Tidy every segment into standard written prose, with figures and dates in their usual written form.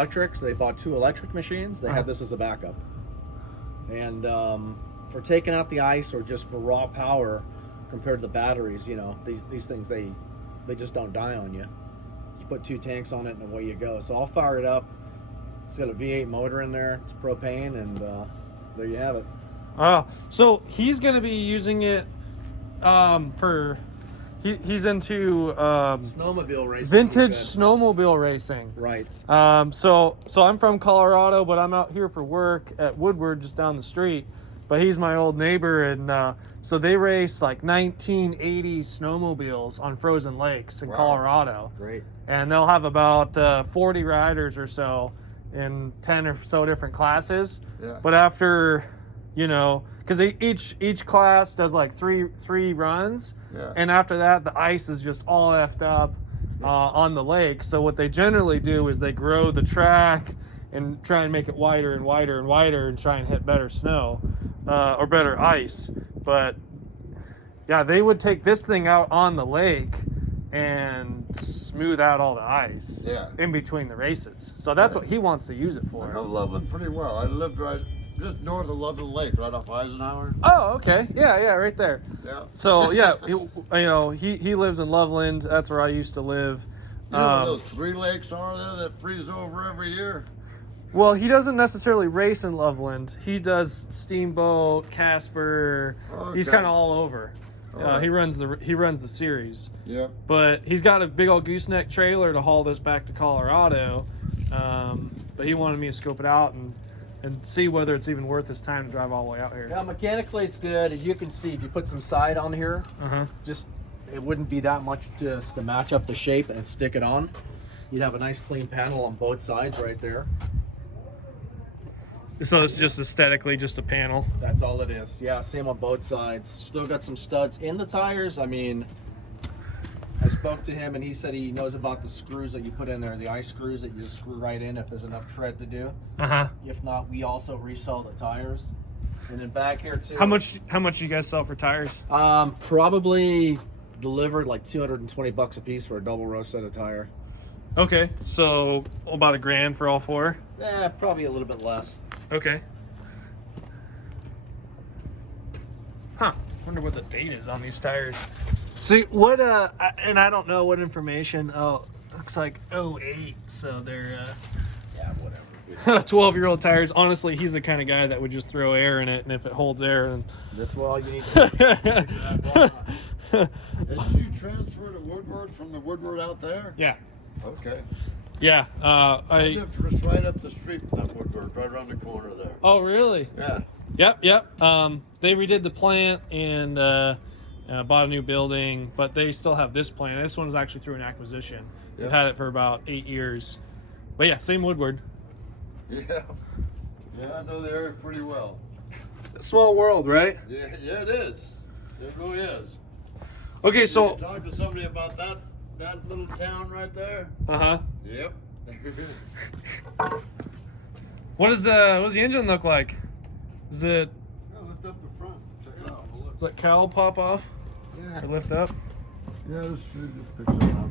electric, so they bought 2 electric machines. They had this as a backup. And for taking out the ice or just for raw power, compared to the batteries, you know, these things, they just don't die on you. You put 2 tanks on it and away you go. So I'll fire it up. It's got a V8 motor in there. It's propane, and there you have it. Oh, so he's going to be using it for... He's into snowmobile racing. Vintage snowmobile racing. Right. So I'm from Colorado, but I'm out here for work at Woodward, just down the street. But he's my old neighbor, and so they race like 1980s snowmobiles on frozen lakes in Colorado. Great. And they'll have about 40 riders or so in 10 or so different classes. Yeah. But after, you know, because each class does like three runs. Yeah. And after that, the ice is just all effed up on the lake. So what they generally do is they grow the track and try and make it wider and wider and wider and try and hit better snow or better ice. But yeah, they would take this thing out on the lake and smooth out all the ice in between the races. So that's what he wants to use it for. I know Loveland pretty well. I lived right just north of Loveland Lake, right off Eisenhower. Oh, okay. Yeah, right there. Yeah. So yeah, he lives in Loveland. That's where I used to live. You know what those 3 lakes are there that freeze over every year? Well, he doesn't necessarily race in Loveland. He does Steamboat, Casper. Okay. He's kind of all over. Right. He runs the series. Yeah. But he's got a big old gooseneck trailer to haul this back to Colorado. But he wanted me to scope it out and see whether it's even worth his time to drive all the way out here. Yeah, mechanically it's good. As you can see, if you put some side on here, just it wouldn't be that much just to match up the shape and stick it on. You'd have a nice clean panel on both sides right there. So it's just aesthetically just a panel. That's all it is. Yeah, same on both sides. Still got some studs in the tires. I mean, I spoke to him and he said he knows about the screws that you put in there, the ice screws that you just screw right in if there's enough tread to do. If not, we also resell the tires. And then back here too. How much do you guys sell for tires? Probably delivered like $220 a piece for a double row set of tire. Okay, so about $1,000 for all 4? Probably a little bit less. Okay. Huh. Wonder what the date is on these tires. See what and I don't know what information. Oh, looks like 08, so they're yeah, whatever. 12-year-old tires. Honestly, he's the kind of guy that would just throw air in it, and if it holds air, then that's all you need to do. Did you transfer to Woodward from the Woodward out there? Yeah. Okay. Yeah. I lived just right up the street from that Woodward, right around the corner there. Oh, really? Yeah. Yep. They redid the plant and bought a new building, but they still have this plant. This one is actually through an acquisition. Yeah. They've had it for about 8 years. But yeah, same Woodward. Yeah. Yeah, I know the area pretty well. Small world, right? Yeah, it is. It really is. Okay, so Did you talk to somebody about that little town right there? Yep. What does the engine look like? Is it Yeah, lift up the front. Check it out. We'll look. does that cowl pop off Yeah. or lift up? Yeah, just pick something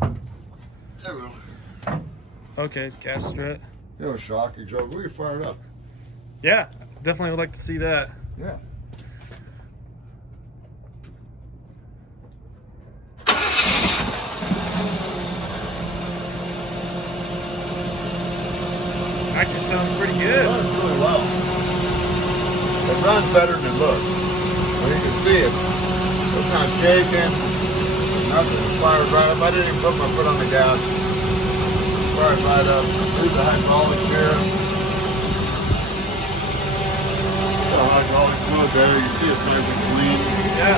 up. There we go. Okay, it's gas strut. You know, shock exhaust. We can fire it up. Yeah, definitely would like to see that. Yeah. Actually sounds pretty It good. runs really well. It runs better than it looks. Well, you can see it. It's not shaking. Nothing. It fires right up. I didn't even put my foot on the gas. Fires right up. There's the hydraulics here. The hydraulic fluid there. You see it's nice and clean. Yeah.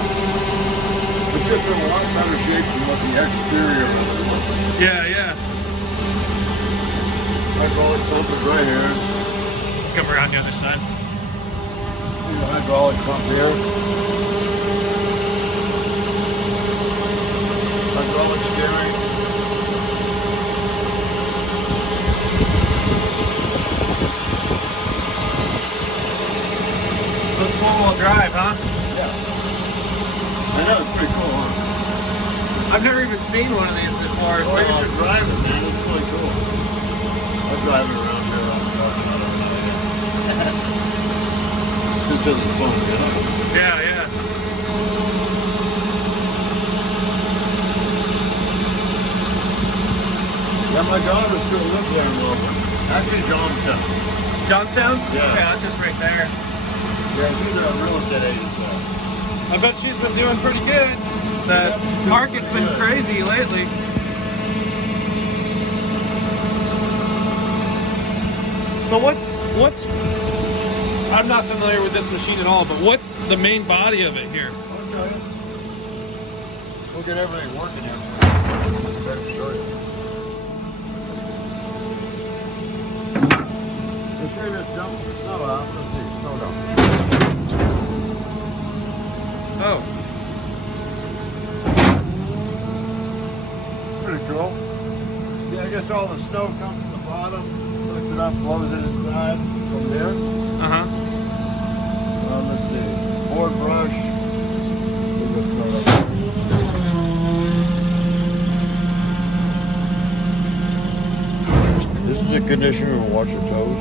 It's just in a lot better shape than what the exterior is. Yeah. Hydraulic filters right here. Come around the other side. See the hydraulic pump here. Hydraulic steering. So it's four-wheel drive, huh? Yeah. I know, it's pretty cool, huh? I've never even seen one of these that before, Oh, so you should drive it, man. It's really cool. I drive it around here all the time. This isn't fun, you know? yeah, yeah. Yeah, my daughter still lives there in Wilburn. Actually, Johnstown. Johnstown? Yeah. Yeah, just right there. Yeah, she's a real estate agent there. I bet she's been doing pretty good. The Yep, market's been good. crazy lately. So what's I'm not familiar with this machine at all, but what's the main body of it here? I'll show you. We'll get everything working here. Better show you. Let's say this dumps the snow out. Let's see, snow dump. Oh, Pretty cool. Yeah, I guess all the snow comes from the bottom, picks it up, blows it inside from there. uh-huh. Let's see. Board brush. We'll just throw it up. This is the conditioner to wash your toes.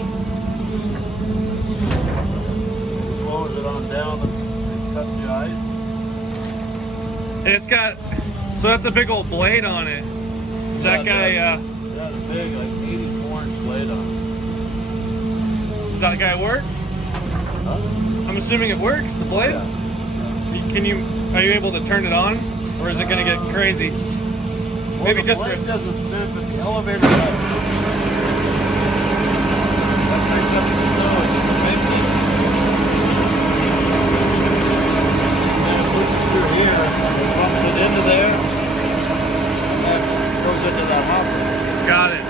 Slows it on down and cuts the ice. And it's got, so that's a big old blade on it. Is that guy, It has a big, like 84-inch blade on does that guy work? it. Huh? I'm assuming it works, the blade? Yeah. Are you able to turn it on? Or is it gonna get crazy? Well, Maybe the just blade for- doesn't spin, but the elevator does. That makes up the snow. It's just a big thing. And it pushes through here, and it pumps it into there, and it goes into that hopper. Got it.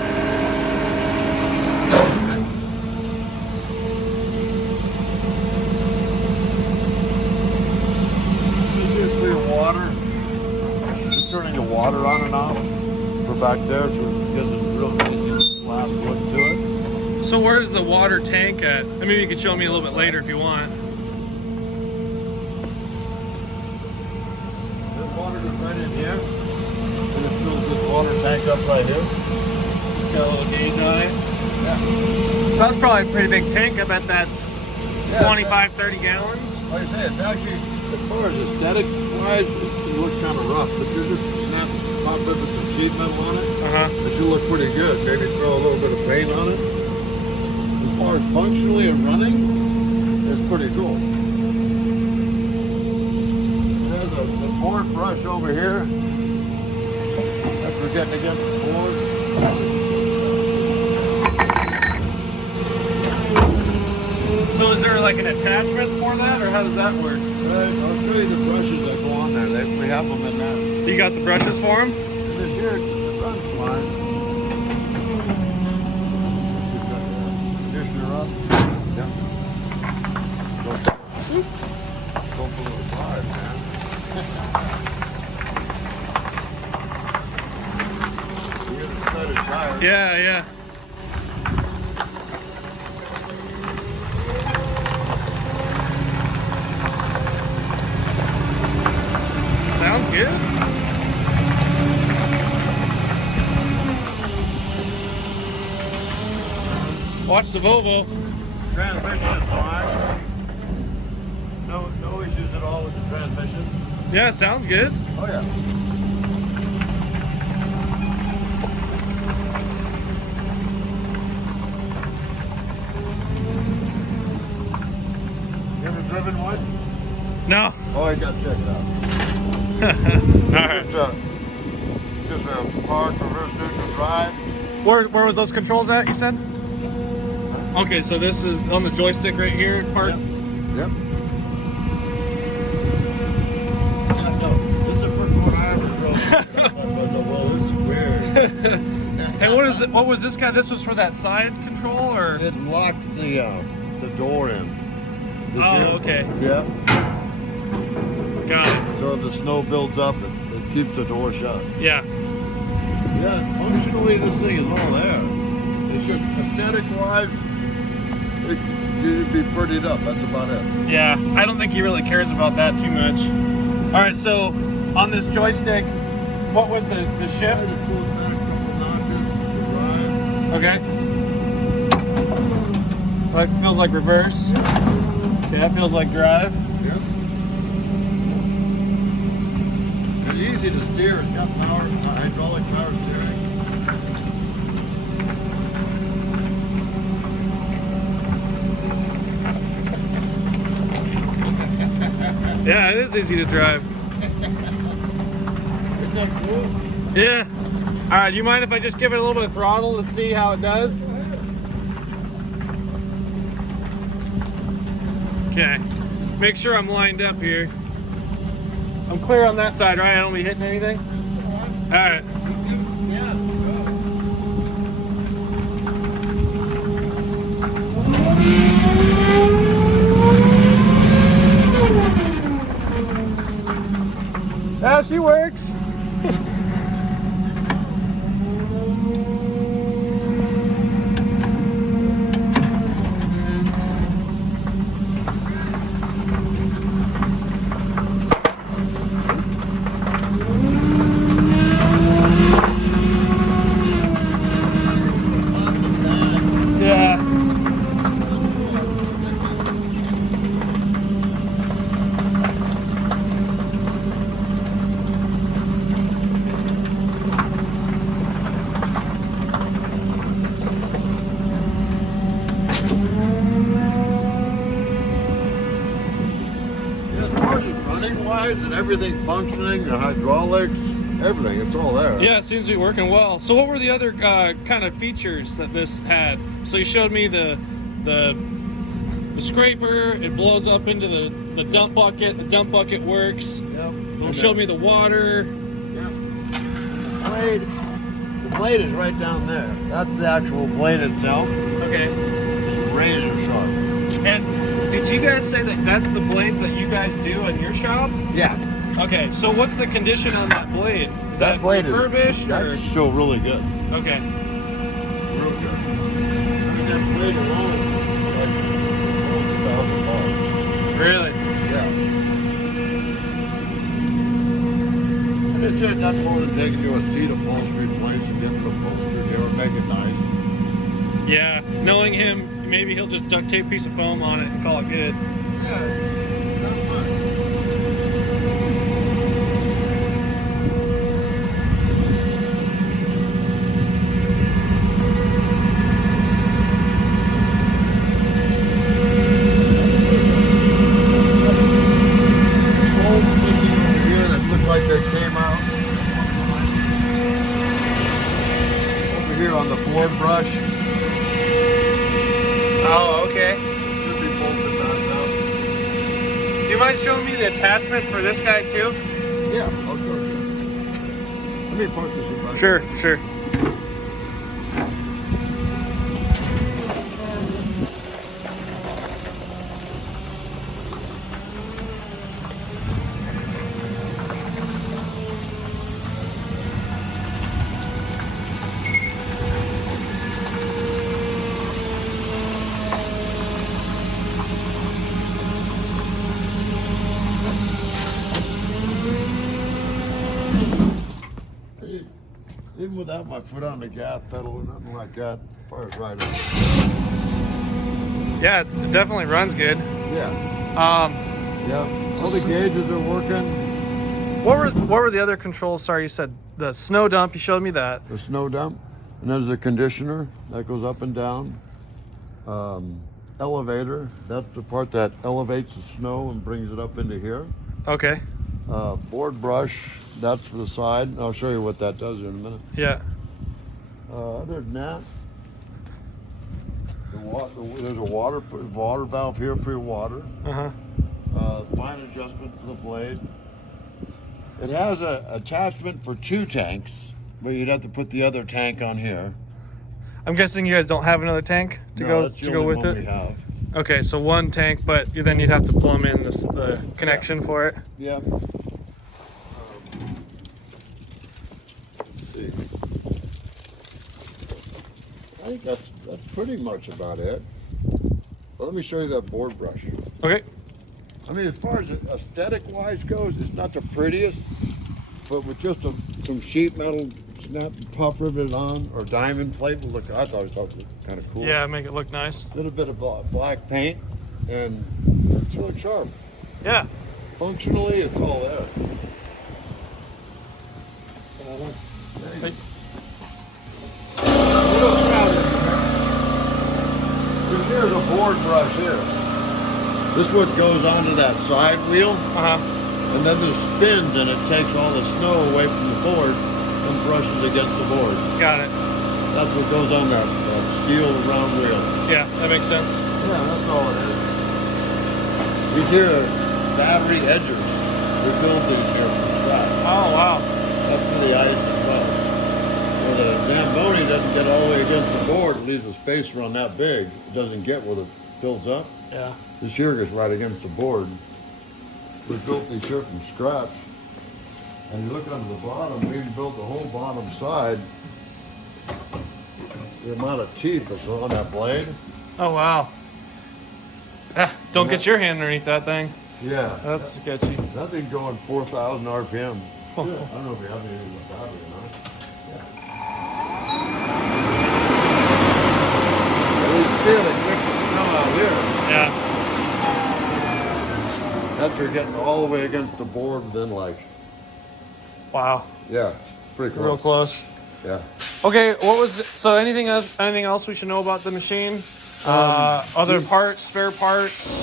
This is for your water. Just turning the water on and off for back there, so it gives it a real nice glass look to it. So where's the water tank at? Maybe you can show me a little bit later if you want. This water goes right in here, and it fills this water tank up right here. Just got a little gauge on it. Yeah. So that's probably a pretty big tank. I bet that's Yeah, 25, 30 gallons. Like I say, it's actually, as far as aesthetic wise, it looks kind of rough, but you just snap pop it with some sheet metal on it. Uh-huh. It should look pretty good. Maybe throw a little bit of paint on it. As far as functionally and running, it's pretty cool. There's the board brush over here. That's for getting against the board. So is there like an attachment for that, or how does that work? Right, I'll show you the brushes that go on there. We have them in there. You got the brushes for them? And this here, it runs fine. Conditioner up. Yep. Go for a little drive, man. You get a studded tire. Yeah, yeah. Sounds good. Watch the Volvo. Transmission is fine. No issues at all with the transmission. Yeah, sounds good. Oh yeah. You ever driven one? No. Oh, you gotta check it out. All right. Just a park, reverse neutral drive. Where was those controls at, you said? Okay, so this is on the joystick right here, part. Yep. Yep. No, this is the first one I ever drove. I thought, well, this is weird. And what was this guy? This was for that side control, or? It locked the door in. This Oh, here. okay. Yeah. Got it. So if the snow builds up, it keeps the door shut. Yeah. Yeah, functionally this thing is all there. It's just aesthetic-wise, it'd be prettied up. That's about it. Yeah, I don't think he really cares about that too much. All right, so on this joystick, what was the I shift? just pulled back a couple notches to drive. Okay. That feels like reverse. Okay, that feels like drive. Yep. It's easy to steer. It's got power, hydraulic power steering. Yeah, it is easy to drive. Isn't that cool? Yeah. All right, do you mind if I just give it a little bit of throttle to see how it does? Okay. Make sure I'm lined up here. I'm clear on that side, right? I don't be hitting anything? All right. Yeah. Yeah, she works. Yeah. As far as running wise and everything functioning, the hydraulics, everything, it's all there. Yeah, it seems to be working well. So what were the other kind of features that this had? So you showed me the scraper, it blows up into the dump bucket. The dump bucket works. Yep. It'll show me the water. Yep. The blade is right down there. That's the actual blade itself. Okay. It's razor sharp. And did you guys say that that's the blades that you guys do in your shop? Yeah. Okay, so what's the condition on that blade? Is that blade refurbished or? that's still really good. Okay. Real good. I mean, that blade alone, like, $1,000. Really? Yeah. And it's just not more than taking you a seat upholstery place and getting it upholstered here and make it nice. Yeah. Knowing him, maybe he'll just duct tape a piece of foam on it and call it good. Yeah, not much. Old things over here that look like they came out. Over here on the board brush. Oh, okay. Should be bolted back up. Do you mind showing me the attachment for this guy too? Yeah, I'll show you. Let me park this in my Sure. Even without my foot on the gas pedal or nothing like that, fires right up. Yeah, it definitely runs good. Yeah, yeah. So All the gauges are working. What were the other controls? Sorry, you said the snow dump. You showed me that. The snow dump, and there's a conditioner that goes up and down. Elevator, that's the part that elevates the snow and brings it up into here. Okay. Board brush, that's for the side. I'll show you what that does in a minute. Yeah. Other than that, there's a water valve here for your water. Uh-huh. Fine adjustment for the blade. It has an attachment for 2 tanks, but you'd have to put the other tank on here. I'm guessing you guys don't have another tank to No, that's the go only with one it. we have. Okay, so 1 tank, but then you'd have to plumb in the connection for it. Yeah. Let's see. I think that's pretty much about it. Well, let me show you that board brush. Okay. I mean, as far as aesthetic wise goes, it's not the prettiest, but with just a some sheet metal snap pop riveted on, or diamond plate would look. I thought it looked kind of cool. Yeah, make it look nice. A little bit of black paint, and it's really sharp. Yeah. Functionally, it's all there. Hey. Here's a board brush here. This what goes onto that side wheel, and then this spins and it takes all the snow away from the board and brushes against the board. Got it. That's what goes on that steel round wheel. Yeah, that makes sense. Yeah, that's all it is. These here are battery edgers. We build these here from scratch. Oh, wow. Up to the ice as well. Where the Zamboni doesn't get all the way against the board, it leaves a space around that big. It doesn't get where it builds up. Yeah. This here goes right against the board. We built these here from scratch. And you look under the bottom, we built the whole bottom side. The amount of teeth that's on that blade. Oh, wow. Don't get your hand underneath that thing. Yeah. That's sketchy. That thing's going 4,000 RPM. I don't know if you have anything with battery or not. You feel it kick the snow out here. Yeah. That's for getting all the way against the board within like, Wow. yeah, pretty close. Real close. Yeah. Okay, what was it? So anything else we should know about the machine? Other parts, spare parts?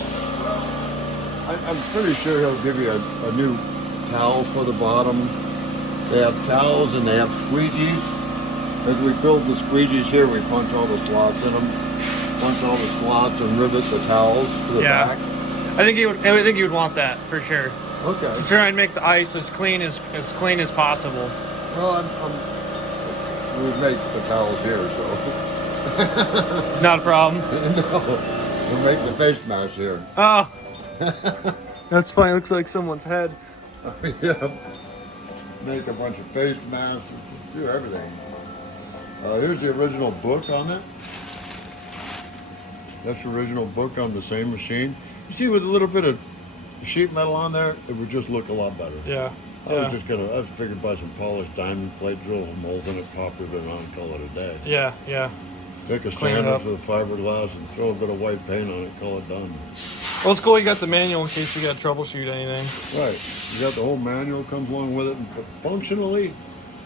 I'm pretty sure he'll give you a new towel for the bottom. They have towels and they have squeegees. As we build the squeegees here, we punch all the slots in them. Punch all the slots and rivet the towels to the back. I think you would want that for sure. Okay. To try and make the ice as clean as possible. Well, we make the towels here, so. Not a problem. No, we make the face mask here. Oh, that's funny. Looks like someone's head. Yeah. Make a bunch of face masks, do everything. Here's the original book on it. That's the original book on the same machine. You see, with a little bit of sheet metal on there, it would just look a lot better. Yeah. I was figured to buy some polished diamond plate, drill some holes in it, pop it on, and call it a day. Yeah, yeah. Take a Clean it sander up. for the fiberglass and throw a bit of white paint on it, call it done. Well, it's cool you got the manual in case you got to troubleshoot anything. Right. You got the whole manual comes along with it, but functionally,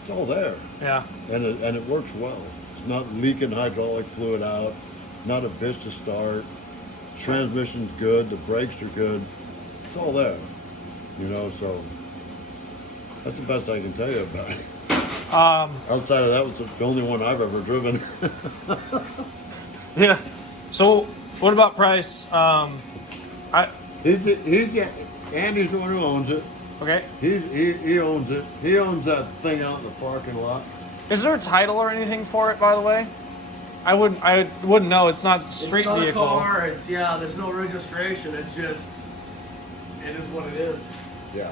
it's all there. Yeah. And it works well. It's not leaking hydraulic fluid out, not a bitch to start. Transmission's good, the brakes are good. It's all there. You know, so that's the best I can tell you about it. Outside of that, it's the only one I've ever driven. Yeah. So, what about price? Andy's the one who owns it. Okay. He owns it. He owns that thing out in the parking lot. Is there a title or anything for it, by the way? I wouldn't know. It's not street it's not vehicle. a car. There's no registration. It is what it is. Yeah.